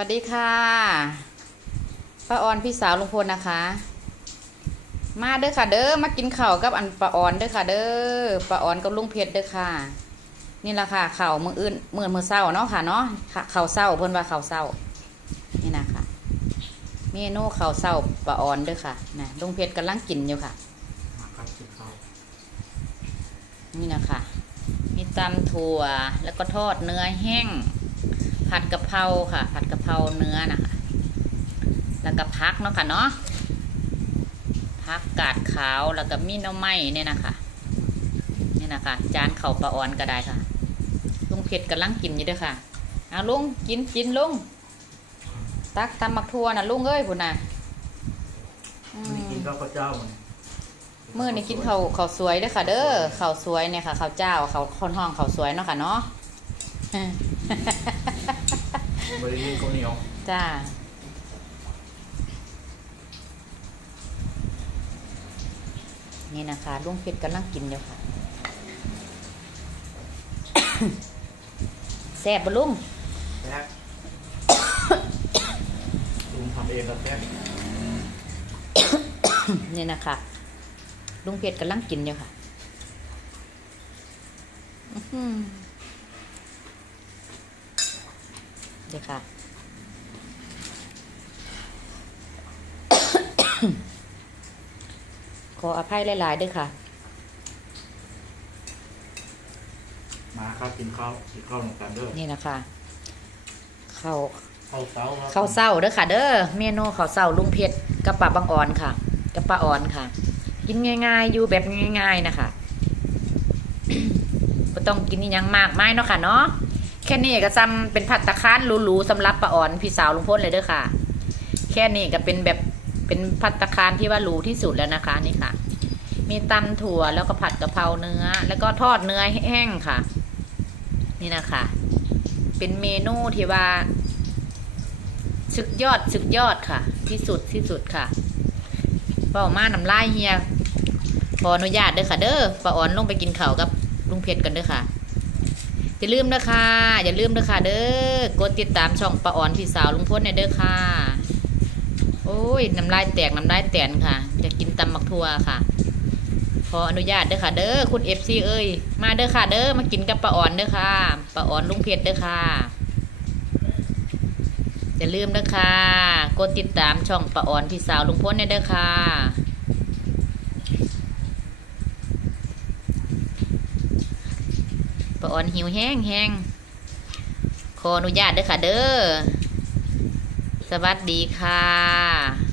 วัสดีค่ะป้าออนพี่สาวลุงพลนะคะ มาเด้อค่ะ เด้อมากินข้าวกับอันป้าออนเด้อค่ะ เด้อป้าออนกับลุงเพชรเด้อค่ะ นี่ละค่ะข้าวมืออื่นมือมือเศร้าเนาะค่ะเนาะค่ะข้าวเศร้าเพิ่นว่าข้าวเศร้า นี่นะคะเมนูข้าวเศร้าป้าออนเด้อค่ะนะลุงเพชรกำลังกินอยู่ค่ะมาครับกินข้าวนี่นะคะมีตำถั่วแล้วก็ทอดเนื้อแห้ง ผัดกะเพราค่ะ ผัดกะเพราเนื้อนะคะ แล้วก็พักเนาะค่ะเนาะพักกาดขาวแล้วก็มีหน้ำไม้เนี่ยนะคะนี่นะคะ จานเข่าวปลาอ่อนก็ได้ค่ะ ลุงเพชรกำลังกินอยู่เด้วยค่ะเอาลุงกินกินลุงตักตำมักทั่วนะลุงเอ้ยพุ่นน่ะอืมนี่กินข้าวเจ้ามันมื่อนี้กินข้าวข้าวสวยเด้อค่ะ เด้อข้าวสวยเนี่ยค่ะข้าวเจ้าข้าวข้าวห้องข้าวสวยเนาะค่ะเนาะ บริเวณข้าวเหนียวจ้านี่นะคะลุงเพชรกำลังกินอยู่ค่ะแซ่บบ่ลุงแซ่บลุงทำเองกับแซ่บนี่นะคะลุงเพชรกำลังกินอยู่ค่ะอื้อหือเดี๋ยวค่ะ ขออภัยหลายๆด้วยค่ะ มาครับกินข้าวกินข้าวหนึ่งกันเด้อนี่นะคะข้าวข้าวเช้าครับข้าวเศร้าเด้อค่ะ เด้อเมนูข้าวเศร้าลุงเพชรกับป้าบางอ่อนค่ะกับป้าอ่อนค่ะ กินง่าย ๆ อยู่แบบง่าย ๆ นะคะก็ต้องกินอิหยังมากไม้เนาะค่ะเนาะ แค่นี้ก็จำเป็นผัดตะคานหรูๆสำหรับป้าอ่อนพี่สาวลุงพลเลยเด้อค่ะ แค่นี้ก็เป็นแบบเป็นผัดตะคานที่ว่าหรูที่สุดแล้วนะคะนี่ค่ะ มีตำถั่วแล้วก็ผัดกะเพราเนื้อ แล้วก็ทอดเนื้อแห้งค่ะ นี่นะคะ เป็นเมนูที่ว่าสุดยอดสุดยอดค่ะ ที่สุดที่สุดค่ะป้ามาน้ำลายเฮียขออนุญาตเด้อค่ะ เด้อป้าอ่อนลงไปกินข้าวกับลุงเพชรกันเด้อค่ะ อย่าลืมเด้อค่ะอย่าลืมเด้อค่ะเด้อกดติดตามช่องป้าอ่อนพี่สาวลุงพลในเด้อค่ะ โอ้ยน้ำลายแตกน้ำลายแตนค่ะจะกินตำมักทัวค่ะ ขออนุญาตเด้อค่ะ เด้อคุณเอฟซีเอ้ยมาเด้อค่ะ เด้อมากินกับป้าอ่อนเด้อค่ะป้าอ่อนลุงเพชรเด้อค่ะอย่าลืมนะคะกดติดตามช่องป้าอ่อนพี่สาวลุงพ้นเนี่ยเด้อค่ะ ป้าอ่อนหิวแห้งแห้งขออนุญาตเด้อค่ะเด้อ สวัสดีค่ะ